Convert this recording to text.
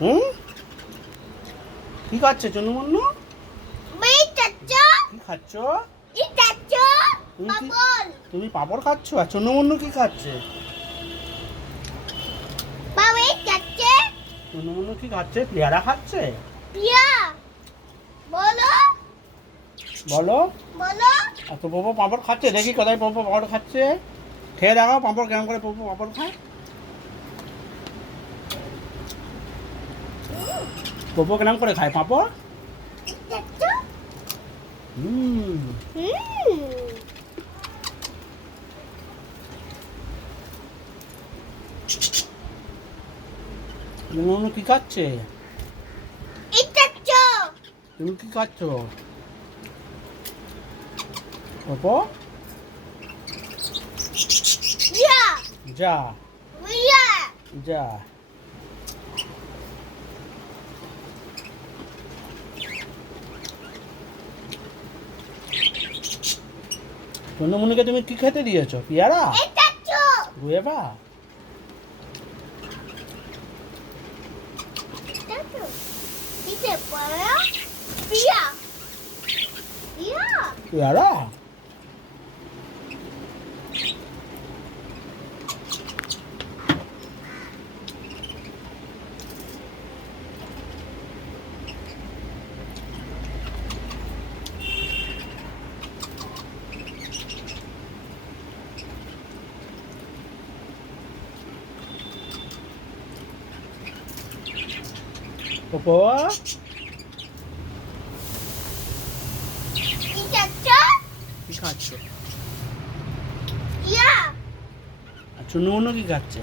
হুম, কি খাচ্ছে চুনুমুন্নু? কি খাচ্ছ? তুমি পাপড় খাচ্ছ? আর চুনুমুন্নু কি খাচ্ছে? চুনুমুন্নু কি খাচ্ছে? পেয়ারা খাচ্ছে? বলো। আর তো পপো পাঁপড় খাচ্ছে, দেখি কোথায় পপো পাঁপড় খাচ্ছে। খেয়ে দেখাও পাঁপড় কেমন করে পপো পাঁপড় খায়। পপো কেমন করে খায় পাঁপড়? হুম। চুনুমুন্নু কি খাচ্ছে? তুমি কি খাচ্ছ পপো? যা যা। চুনুমুন্নুকে তুমি কি খেতে দিয়েছো? পেয়ারা? গুয়েভা? পেয়ারা? পপো কি খাচ্ছ? আর চুনুমুন্নু কি খাচ্ছে?